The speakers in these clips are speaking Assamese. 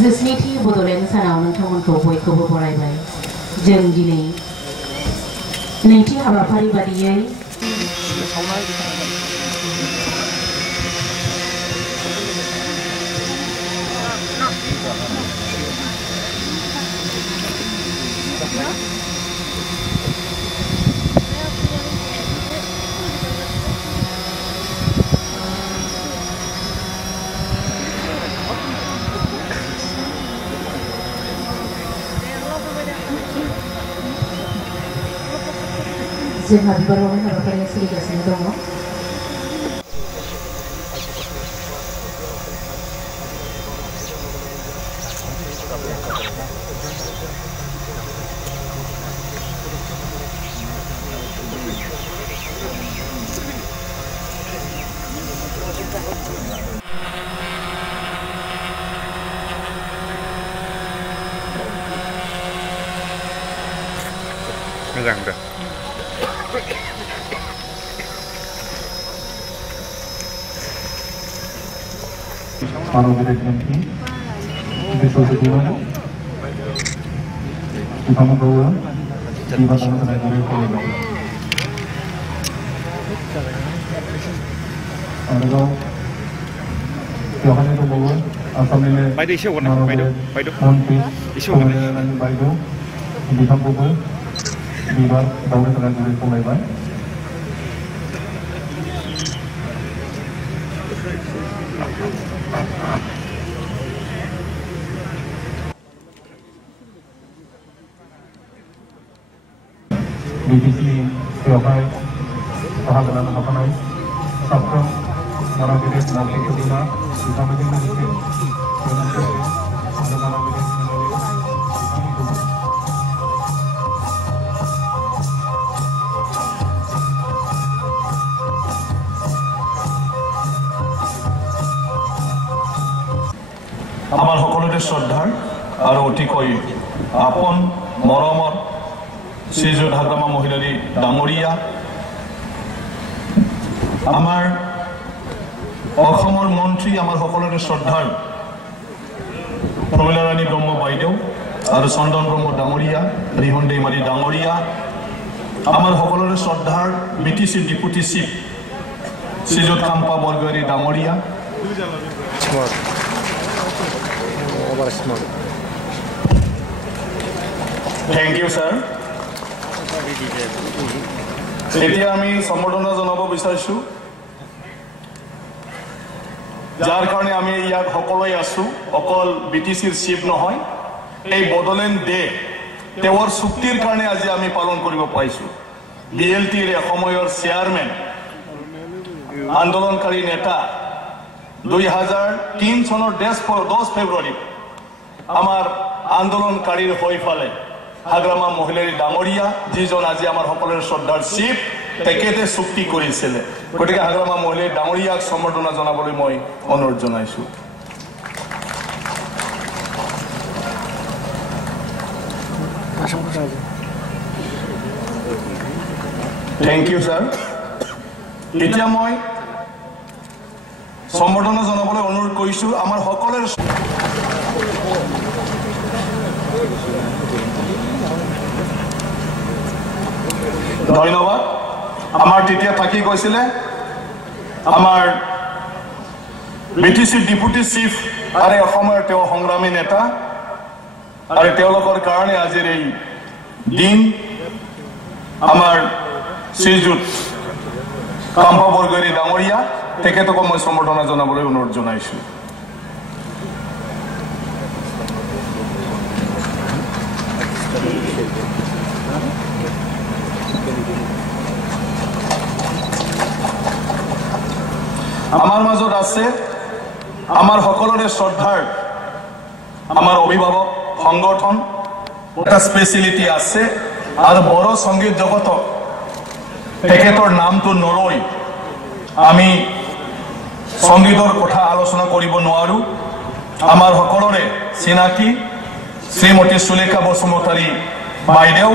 जिस्निथि बड'लेण्ड सानाव नोंथांमोनखौ बयखौबो बरायबाय। जों दिनै नैथि हाबाफारि बादियै जोंहा बिबार बावनाय हाबाफारिया सोलिगासिनो दङ। मोजां दा मानवविरोध मंत्री विश्वजित दिवान utama bahwa di batang tenaga kerja ada Johan itu bahwa asalnya kemudian Baidu di kampung di batang tenaga kerja divisi Siapai bahagian apa sabtu orang kita nanti kedua kita menjadi divisi আমার সকলোৰে শ্ৰদ্ধাৰ আৰু অতিকৈ আপন মৰমৰ শ্ৰীযুত হাগ্ৰামা মহিলাৰী ডাঙৰীয়া আমাৰ অসমৰ মন্ত্ৰী আমাৰ সকলোৰে শ্ৰদ্ধাৰ প্ৰমীলা ৰাণী ব্ৰহ্ম বাইদেউ আৰু চন্দন ব্ৰহ্ম ডাঙৰীয়া ৰিহন দৈমাৰী ডাঙৰীয়া আমাৰ সকলোৰে শ্ৰদ্ধাৰ বিটিচি ডিপুটি চিফ শ্ৰীযুত কাম্পা বৰগোহাঁই ডাঙৰীয়া Thank you, sir. এতিয়া আমি সম্বৰ্ধনা জনাব বিচাৰিছো যাৰ কাৰণে আমি ইয়াত সকলোৱে আছো অকল বিটিচিৰ চিফ নহয় এই বডলেণ্ড ডে তেওঁৰ চুক্তিৰ কাৰণে আজি আমি পালন কৰিব পাইছো বিএলটিৰ সময়ৰ চেয়াৰমেন আন্দোলনকাৰী নেতা 2003 চনৰ 10 ফেব্ৰুৱাৰী আমাৰ আন্দোলনকাৰীৰ হৈ ফালে হাগ্ৰামা মহিলাৰী ডাঙৰীয়া যিজন আজি আমাৰ সকলোৰে শ্ৰদ্ধাৰ চিফ তেখেতে চুক্তি কৰিছিল গতিকে হাগ্ৰামা মহিলাৰী ডাঙৰীয়াক সম্বৰ্ধনা জনাবলৈ মই অনুৰোধ জনাইছো থ্যাংক ইউ স্যাৰ এতিয়া মই সম্বৰ্ধনা জনাবলৈ অনুৰোধ কৰিছো আমাৰ সকলোৰে ধন্যবাদ আমাৰ তেতিয়া থাকি গৈছিলে আমাৰ বিটিচি ডিপুটি চিফ আৰু অসমৰ তেওঁ সংগ্ৰামী নেতা আৰু তেওঁলোকৰ কাৰণে আজিৰ এই দিন আমাৰ শ্ৰীযুত কাম্পা বৰগোহাঁই ডাঙৰীয়া তেখেতক মই সম্বৰ্ধনা জনাবলৈ অনুৰোধ জনাইছো আমাৰ মাজত আছে আমাৰ সকলোৰে শ্ৰদ্ধাৰ আমাৰ অভিভাৱক সংগঠন এটা স্পেচিয়েলিটি আছে আৰু বড়ো সংগীত জগতক তেখেতৰ নামটো নলৈ আমি সংগীতৰ কথা আলোচনা কৰিব নোৱাৰো আমাৰ সকলোৰে চিনাকি শ্ৰীমতী সুলেখা বসুমতাৰী বাইদেউ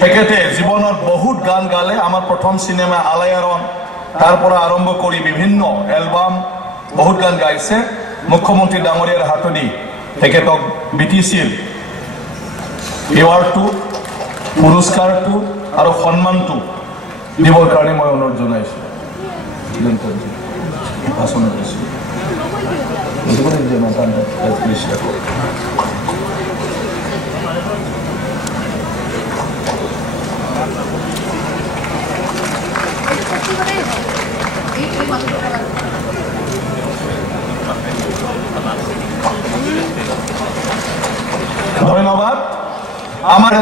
তেখেতে জীৱনত বহুত গান গালে আমাৰ প্ৰথম সিনেমা আলায়াৰন তাৰপৰা আৰম্ভ কৰি বিভিন্ন এলবাম বহুত গান গাইছে মুখ্যমন্ত্ৰী ডাঙৰীয়াৰ হাতদি তেখেতক BTCৰ এৱাৰ্ডটো পুৰস্কাৰটো আৰু সন্মানটো দিবৰ কাৰণে মই অনুৰোধ জনাইছোঁ ধন্যবাদ আমাৰ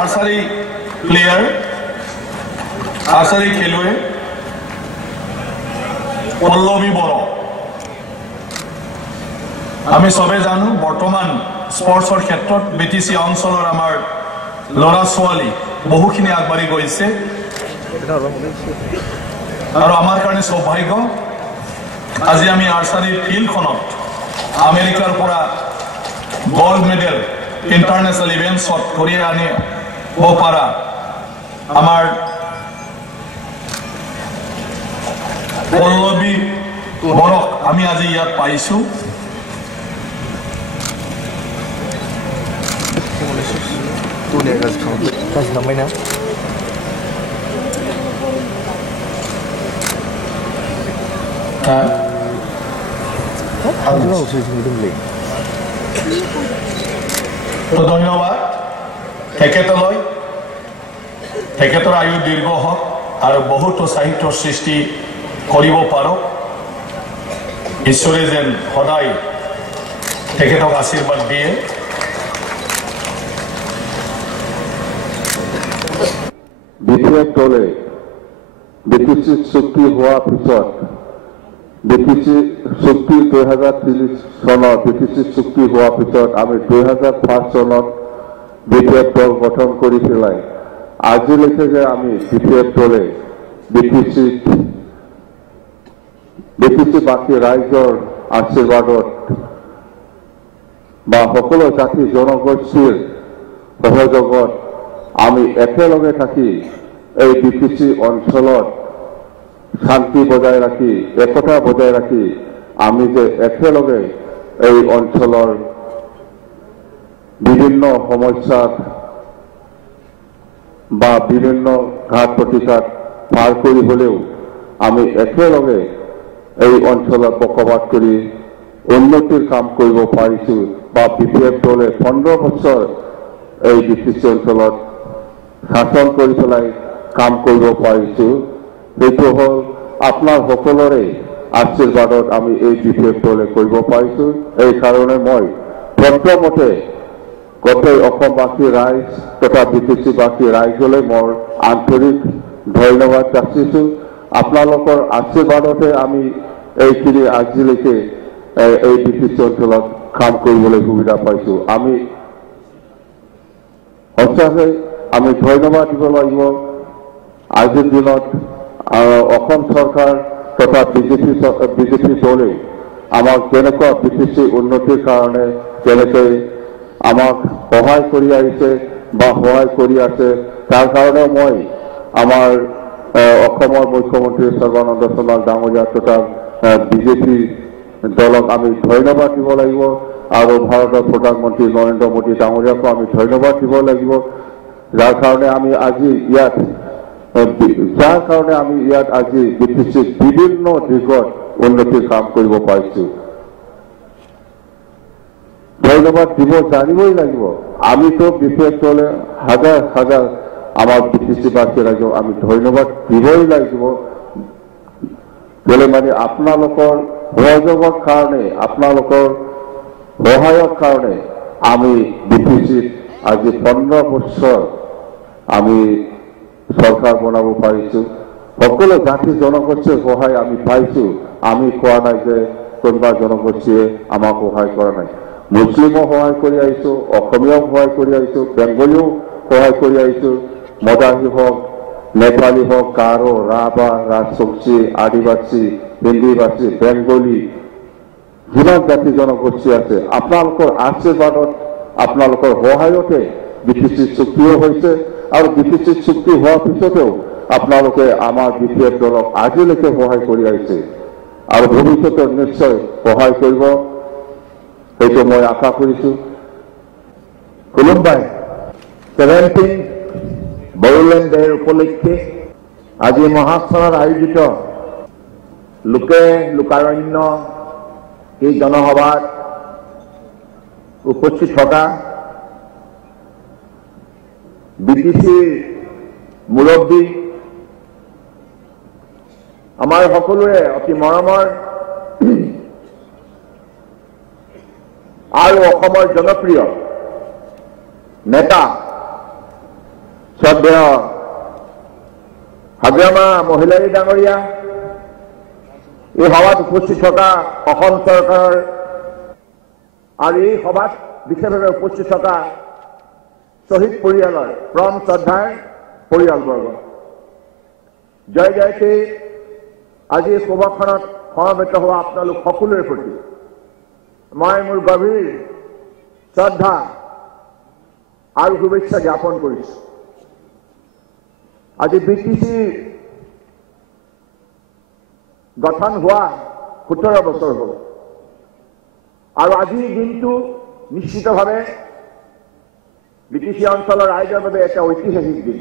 আৰ্চাৰি প্লেয়াৰ আৰ্চাৰি খেলুৱে পল্লৱী বড়ো আমি সবে জানো বৰ্তমান স্পোৰ্টসৰ ক্ষেত্ৰত BTC অঞ্চলৰ আমাৰ লৰা ছোৱালী বহুখিনি আগবাঢ়ি গৈছে আৰু আমাৰ কাৰণে সৌভাগ্য আজি আমি আৰ্চাৰি ফিল্ডখনত আমেৰিকাৰ পৰা গোল্ড মেডেল ইন্টাৰন্যাশনাল ইভেন্টসত কৰিয়ে আনি পাৰা আমাৰ পল্লৱী বড়ক আমি আজি ইয়াত পাইছো তো ধন্যবাদ তেখেতলৈ তেখেতৰ আয়ু দীৰ্ঘ হওক আৰু বহুতো সাহিত্য সৃষ্টি কৰিব পাৰক ঈশ্বৰে যেন সদায় তেখেতক আশীৰ্বাদ দিয়ে BPF দলে BTC চুক্তি হোৱাৰ পিছত BTC চুক্তি 2030 চনত BTC চুক্তি হোৱাৰ পিছত আমি 2005 চনত BPF দল গঠন কৰি পেলাই আজিলৈকে যে আমি BPF দলে BTC বাকী ৰাইজৰ আশীৰ্বাদত বা সকলো জাতি জনগোষ্ঠীৰ সহযোগত আমি একেলগে থাকি এই BTC অঞ্চলত শান্তি বজাই ৰাখি একতা বজাই ৰাখি আমি যে একেলগে এই অঞ্চলৰ বিভিন্ন সমস্যাত বা বিভিন্ন ঘাট প্ৰতিঘাত পাৰ কৰি হলেও আমি একেলগে এই অঞ্চলত বসবাস কৰি উন্নতিৰ কাম কৰিব পাৰিছো বা BPF দলে 15 বছৰ এই BTC অঞ্চলত শাসন কৰি পেলাই কাম কৰিব পাৰিছো সেইটো হল আপনাৰ সকলৰে আশীৰ্বাদত আমি এই BPF দলে কৰিব পাৰিছো এই কাৰণে মই প্ৰথমতে গোটেই অসমবাসী ৰাইজ তথা BTC বাসী ৰাইজলৈ মোৰ আন্তৰিক ধন্যবাদ যাচিছো আপোনালোকৰ আশীৰ্বাদতে আমি এইখিনি আজিলৈকে এই BTC অঞ্চলত কাম কৰিবলৈ সুবিধা পাইছো আমি সঁচাকৈ আমি ধন্যবাদ দিব লাগিব আজিৰ দিনত অসম সৰকাৰ তথা বিজেপি দলে আমাক যেনেকুৱা BTC উন্নতিৰ কাৰণে যেনেকৈ আমাক সহায় কৰি আহিছে বা সহায় কৰি আছে তাৰ কাৰণে মই আমাৰ অসমৰ মুখ্যমন্ত্ৰী সৰ্বানন্দ সোণোৱাল ডাঙৰীয়া তথা বিজেপি দলক আমি ধন্যবাদ দিব লাগিব আৰু ভাৰতৰ প্ৰধানমন্ত্ৰী নৰেন্দ্ৰ মোদী ডাঙৰীয়াকো আমি ধন্যবাদ দিব লাগিব যাৰ কাৰণে আমি আজি ইয়াত আজি BTC বিভিন্ন দিগত উন্নতিৰ কাম কৰিব পাৰিছো ধন্যবাদ দিব জানিবই লাগিব আমিতো BPF দলে হাজাৰ হাজাৰ আমাৰ BTC বাসী ৰাইজক আমি ধন্যবাদ দিবই লাগিব বলে মানে আপোনালোকৰ সহযোগৰ কাৰণে আপোনালোকৰ সহায়ৰ কাৰণে আমি BTC আজি 15 বছৰ আমি সৰকাৰ বনাব পাৰিছো সকলো জাতি জনগোষ্ঠীৰ সহায় আমি পাইছো আমি কোৱা নাই যে কোনোবা জনগোষ্ঠীয়ে আমাক সহায় কৰা নাই মুছলিমো সহায় কৰি আহিছো অসমীয়াও সহায় কৰি আহিছো বেংগলীও সহায় কৰি আহিছো মদাহী হওক নেপালী হওক গাৰো ৰাভা ৰাজবংশী আদিবাসী হিন্দীভাষী বেংগলী যিমান জাতি জনগোষ্ঠী আছে আপোনালোকৰ আশীৰ্বাদত আপোনালোকৰ সহায়তে BTC চুক্তিও হৈছে আৰু BTC চুক্তি হোৱাৰ পিছতেও আপোনালোকে আমাৰ BPF দলক আজিলৈকে সহায় কৰি আহিছে আৰু ভৱিষ্যতে নিশ্চয় সহায় কৰিব সেইটো মই আশা কৰিছো। খুলুমবাই 17 বড়োলেণ্ড ডে উপলক্ষে আজি মহাস্থানত আয়োজিত লোকে লোকাৰণ্য এই জনসভাত উপস্থিত থকা বিটিচিৰ মুৰব্বী আমাৰ সকলোৰে অতি মৰমৰ আৰু অসমৰ জনপ্ৰিয় নেতা শ্ৰদ্ধেয় হাগ্ৰামা মহিলাৰী ডাঙৰীয়া, এই সভাত উপস্থিত থকা অসম চৰকাৰৰ আৰু এই সভাত বিশেষভাৱে উপস্থিত থকা শ্বহীদ পৰিয়ালৰ প্ৰণম শ্ৰদ্ধাৰ পৰিয়ালবৰ্গ, জয় জয়তে আজি সভাখনত সমবেত হোৱা আপোনালোক সকলোৰে প্ৰতি মই মোৰ গভীৰ শ্ৰদ্ধা আৰু শুভেচ্ছা জ্ঞাপন কৰিছো। আজি বিটিচিৰ গঠন হোৱা 17 বছৰ হ'ল আৰু আজিৰ দিনটো নিশ্চিতভাৱে বিটিচি অঞ্চলৰ ৰাইজৰ বাবে এটা ঐতিহাসিক দিন।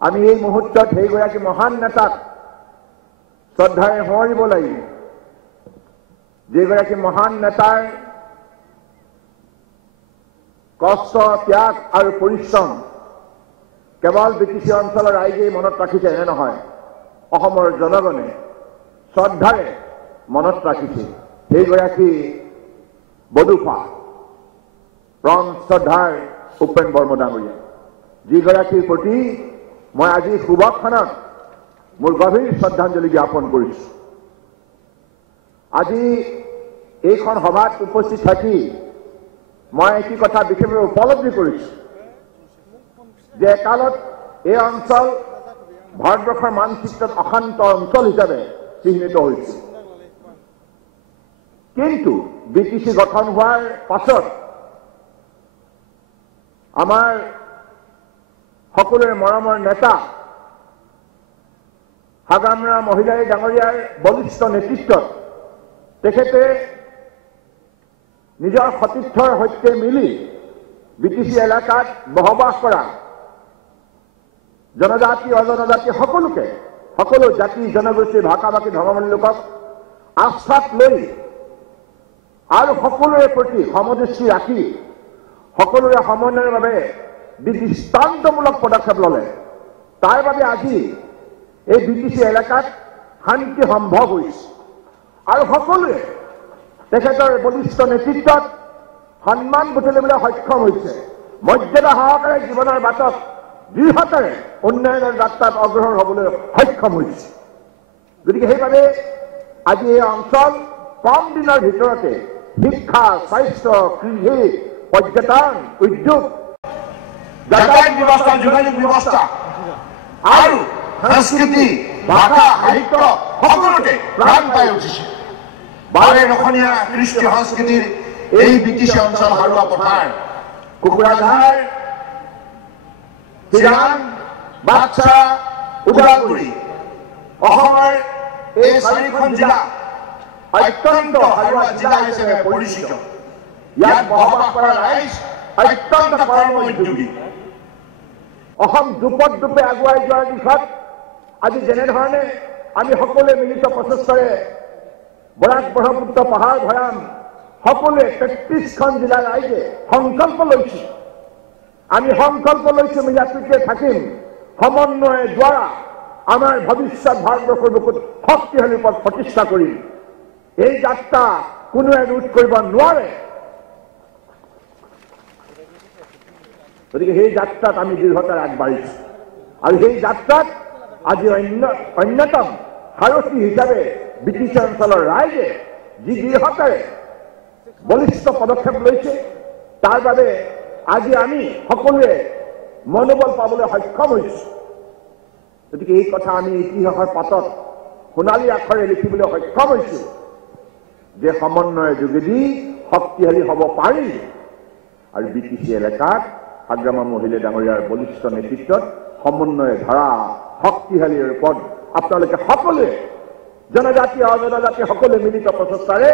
আমি এই মুহূৰ্তত সেইগৰাকী মহান নেতাক শ্ৰদ্ধাৰে সোঁৱৰিব লাগিব, যিগৰাকী মহান নেতাৰ কষ্ট, ত্যাগ আৰু পৰিশ্ৰম কেৱল বিটিচি অঞ্চলৰ ৰাইজেই মনত ৰাখিছে এনে নহয়, অসমৰ জনগণে শ্ৰদ্ধাৰে মনত ৰাখিছে সেইগৰাকী বডোফা প্ৰণম শ্ৰদ্ধাৰ উপেন বৰ্মা ডাঙৰীয়া, যিগৰাকীৰ প্ৰতি মই আজি সভাখনত মোৰ গভীৰ শ্ৰদ্ধাঞ্জলি জ্ঞাপন কৰিছো। আজি এইখন সভাত উপস্থিত থাকি মই এটি কথা বিশেষভাৱে উপলব্ধি কৰিছো যে একালত এই অঞ্চল ভাৰতবৰ্ষৰ মানচিত্ৰত অশান্ত অঞ্চল হিচাপে চিহ্নিত হৈছিল, কিন্তু বিটিচি গঠন হোৱাৰ পাছত আমাৰ সকলোৰে মৰমৰ নেতা হাগ্ৰামা মহিলাৰী ডাঙৰীয়াৰ বলিষ্ঠ নেতৃত্বত তেখেতে নিজৰ সতীৰ্থৰ সৈতে মিলি বিটিচি এলেকাত বসবাস কৰা জনজাতি অজনজাতি সকলো জাতি জনগোষ্ঠী ভাষা ভাষী ধৰ্মাৱলম্বী লোকক আস্থাত লৈ আৰু সকলোৰে প্ৰতি সমদৃষ্টি ৰাখি সকলোৰে সমন্বয়ৰ বাবে দৃষ্টান্তমূলক পদক্ষেপ ল'লে। তাৰ বাবে আজি এই বিটিচি এলেকাত শান্তি সম্ভৱ হৈছে আৰু সকলোৱে তেখেতৰ বলিষ্ঠ নেতৃত্বত সন্মান বুটলিবলৈ সক্ষম হৈছে, মৰ্যাদা সহকাৰে জীৱনৰ বাটত দৃঢ়তাৰে উন্নয়নৰ যাত্ৰাত অগ্ৰসৰ হ'বলৈ সক্ষম হৈছে। গতিকে সেইবাবে আজি এই অঞ্চল কম দিনৰ ভিতৰতে শিক্ষা, স্বাস্থ্য, কৃষি, পৰ্যটন, উদ্যোগ, যাতায়াত ব্যৱস্থা, যোগাযোগ ব্যৱস্থা আৰু সংস্কৃতি, ভাষা, সাহিত্য সকলোতে প্ৰাণ পাই উঠিছে। বাৰে ৰখনীয়া কৃষ্টি সংস্কৃতিৰ এই বিটিচি অঞ্চল হাৰুৱা পথাৰ কোকৰাঝাৰ, চিৰাং, বাক্সা, ওদালগুৰি অসমৰ এই 4খন জিলা অত্যন্ত হাৰুৱা জিলা হিচাপে পৰিচিত। ইয়াত বসবাস কৰা ৰাইজ অত্যন্ত কৰ্ম উদ্যোগী। অসম দ্ৰুপে আগুৱাই যোৱাৰ দিশত আজি যেনেধৰণে আমি সকলোৱে মিলিত প্ৰচেষ্টাৰে বৰাক ব্ৰহ্মপুত্ৰ পাহাৰ ভৈয়াম সকলোৱে 33খন জিলাৰ ৰাইজে সংকল্প লৈছো, আমি সংকল্প লৈছো মিলা প্ৰীতিৰে থাকিম, সমন্বয়ৰ দ্বাৰা আমাৰ ভৱিষ্যত ভাৰতবৰ্ষৰ বুকুত শক্তিশালী পথ প্ৰতিষ্ঠা কৰিম। এই যাত্ৰা কোনোৱে ৰোধ কৰিব নোৱাৰে। গতিকে সেই যাত্ৰাত আমি দৃঢ়তাৰে আগবাঢ়িছো আৰু সেই যাত্ৰাত আজি অন্যতম সাৰথী হিচাপে বিটিচি অঞ্চলৰ ৰাইজে যি দৃঢ়তাৰে বলিষ্ঠ পদক্ষেপ লৈছে তাৰ বাবে আজি আমি সকলোৱে মনোবল পাবলৈ সক্ষম হৈছো। গতিকে এই কথা আমি ইতিহাসৰ পাতত সোণালী আখৰে লিখিবলৈ সক্ষম হৈছো যে সমন্বয়ৰ যোগেদি শক্তিশালী হ'ব পাৰি আৰু বিটিচি এলেকাত হাগ্ৰামা মহিলা ডাঙৰীয়াৰ বলিষ্ঠ নেতৃত্বত সমন্বয়ৰ ধাৰা শক্তিশালীৰ ওপৰত আপোনালোকে সকলোৱে জনজাতি অজনজাতি সকলোৱে মিলিত প্ৰচেষ্টাৰে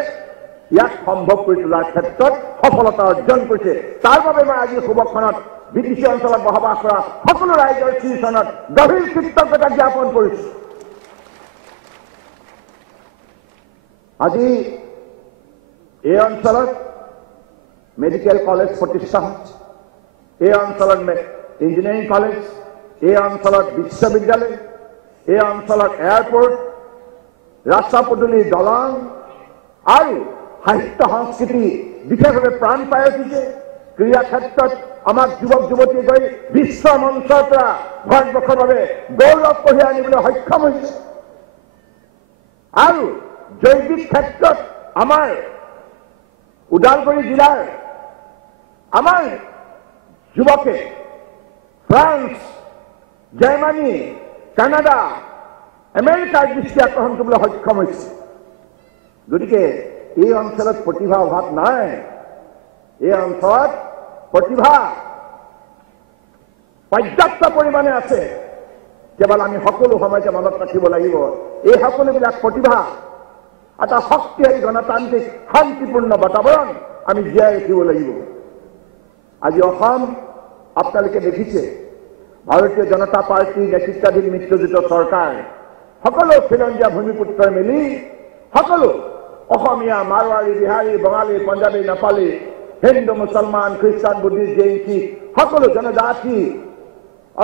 ইয়াক সম্ভৱ কৰি তোলাৰ ক্ষেত্ৰত সফলতা অৰ্জন কৰিছে। তাৰ বাবে মই আজি শুভক্ষণত বিটিচি অঞ্চলত বসবাস কৰা সকলো ৰাইজৰ শ্ৰীচৰণত গভীৰ কৃতজ্ঞতা জ্ঞাপন কৰিছো। আজি এই অঞ্চলত মেডিকেল কলেজ প্ৰতিষ্ঠা হৈছে, এই অঞ্চলত ইঞ্জিনিয়াৰিং কলেজ, এই অঞ্চলত বিশ্ববিদ্যালয়, এই অঞ্চলত এয়াৰপোৰ্ট, ৰাস্তা পদূলি, দলং আৰু সাহিত্য সংস্কৃতি বিশেষভাৱে প্ৰাণ পাই উঠিছে। ক্ৰীড়া ক্ষেত্ৰত আমাক যুৱক যুৱতীয়ে গৈ বিশ্ব মঞ্চৰ পৰা ভাৰতবৰ্ষৰ বাবে গৌৰৱ কঢ়িয়াই আনিবলৈ সক্ষম হৈছে। আৰু জৈৱিক ক্ষেত্ৰত আমাৰ ওদালগুৰি জিলাৰ আমাৰ যুৱকে ফ্ৰান্স, জাৰ্মানী, কানাডা, আমেৰিকাৰ দৃষ্টি আকৰ্ষণ কৰিবলৈ সক্ষম হৈছে। গতিকে এই অঞ্চলত প্ৰতিভা অভাৱ নাই। এই অঞ্চলত প্ৰতিভা পৰ্যাপ্ত পৰিমাণে আছে। কেৱল আমি সকলো সময়তে মনত ৰাখিব লাগিব এই সকলোবিলাক প্ৰতিভা এটা শক্তিশালী গণতান্ত্ৰিক শান্তিপূৰ্ণ বাতাবৰণ আমি জীয়াই ৰাখিব লাগিব। আজি অসম আপোনালোকে দেখিছে ভাৰতীয় জনতা পাৰ্টীৰ নেতৃত্বাধীন মিত্ৰজোঁট চৰকাৰ সকলো খিলঞ্জীয়া ভূমিপুত্ৰই মিলি সকলো অসমীয়া, মাৰোৱাৰী, বিহাৰী, বঙালী, পঞ্জাবী, নেপালী, হিন্দু, মুছলমান, খ্ৰীষ্টান, বুদ্ধিষ্ট, জৈন, শিখ সকলো জনজাতি,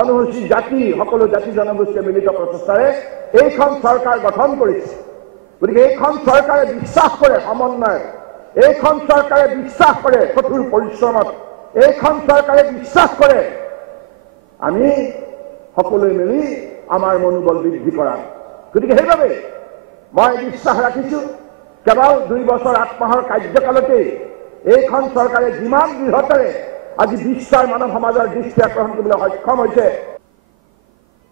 অনুসূচিত জাতি, সকলো জাতি জনগোষ্ঠীয়ে মিলিত প্ৰচেষ্টাৰে এইখন চৰকাৰ গঠন কৰিছে। গতিকে এইখন চৰকাৰে বিশ্বাস কৰে সমন্বয়ত, এইখন চৰকাৰে বিশ্বাস কৰে কঠোৰ পৰিশ্ৰমত, এইখন চৰকাৰে বিশ্বাস কৰে আমি সকলোৱে মিলি আমাৰ মনোবল বৃদ্ধি কৰা। গতিকে সেইবাবে মই বিশ্বাস ৰাখিছো কেৱল 2 বছৰ 8 মাহৰ কাৰ্যকালতেই এইখন চৰকাৰে যিমান দৃঢ়তাৰে আজি বিশ্বৰ মানৱ সমাজৰ দৃষ্টি আকৰ্ষণ কৰিবলৈ সক্ষম হৈছে।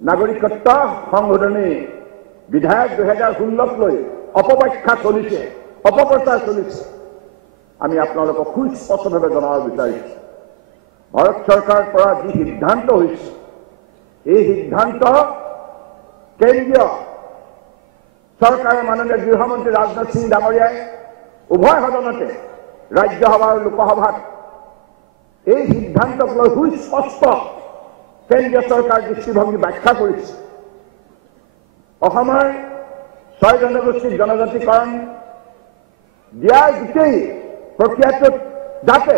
নাগৰিকত্ব সংশোধনী বিধেয়ক 2016 লৈ অপব্যাখ্যা চলিছে, অপপ্ৰচাৰ চলিছে। আমি আপোনালোকক সুস্পষ্টভাৱে জনাব বিচাৰিছো ভাৰত চৰকাৰৰ পৰা যি সিদ্ধান্ত হৈছে এই সিদ্ধান্ত কেন্দ্ৰীয় চৰকাৰৰ মাননীয় গৃহমন্ত্ৰী ৰাজনাথ সিং ডাঙৰীয়াই উভয় সদনতে ৰাজ্যসভা আৰু লোকসভাত এই সিদ্ধান্তক লৈ সুস্পষ্ট কেন্দ্ৰীয় চৰকাৰৰ দৃষ্টিভংগী ব্যাখ্যা কৰিছে। অসমৰ 6 জনগোষ্ঠীক জনজাতিকৰণ দিয়াৰ গোটেই প্ৰক্ৰিয়াটোত যাতে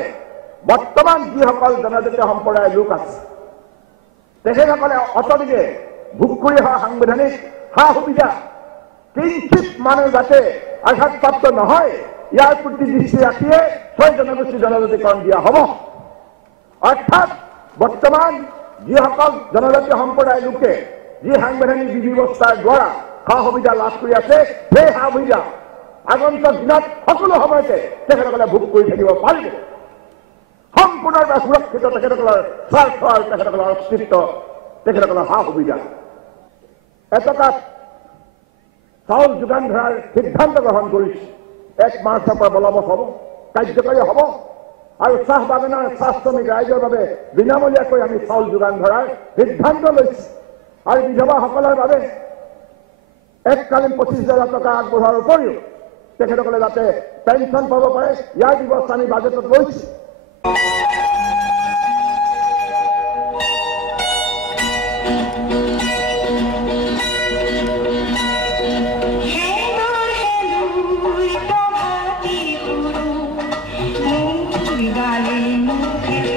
বৰ্তমান যিসকল জনজাতীয় সম্প্ৰদায়ৰ লোক আছে তেখেতসকলে অতদিনে ভোগ কৰি অহা সাংবিধানিক সা সুবিধা কিঞ্চিত মানুহ যাতে আঘাতপ্ৰাপ্ত নহয় ইয়াৰ প্ৰতি দৃষ্টি ৰাখিয়ে 6 জনগোষ্ঠী জনজাতিকৰণ দিয়া হ'ব। অৰ্থাৎ বৰ্তমান যিসকল জনজাতীয় সম্প্ৰদায়ৰ লোকে যি সাংবিধানিক বিধি ব্যৱস্থাৰ দ্বাৰা সা সুবিধা লাভ কৰি আছে সেই সা সুবিধা আগন্তুক দিনত সকলো সময়তে তেখেতসকলে ভোগ কৰি থাকিব পাৰিব। সম্পূৰ্ণৰূপে সুৰক্ষিত তেখেতসকলৰ স্বাৰ্থ আৰু তেখেতসকলৰ অস্তিত্ব, তেখেতসকলৰ সা সুবিধা। এটকাত চাউল যোগান ধৰাৰ সিদ্ধান্ত গ্ৰহণ কৰিছে। 1 মাৰ্চৰ পৰা বলৱৎ হ'ব, কাৰ্যকৰী হ'ব আৰু চাহ বাগানৰ চাহ শ্ৰমিক ৰাইজৰ বাবে বিনামূলীয়াকৈ আমি চাউল যোগান ধৰাৰ সিদ্ধান্ত লৈছো। আৰু বিধৱাসকলৰ বাবে এককালীন 25,000 টকা আগবঢ়োৱাৰ উপৰিও তেখেতসকলে যাতে পেঞ্চন পাব পাৰে ইয়াৰ ব্যৱস্থা আমি বাজেটত লৈছো। Hey,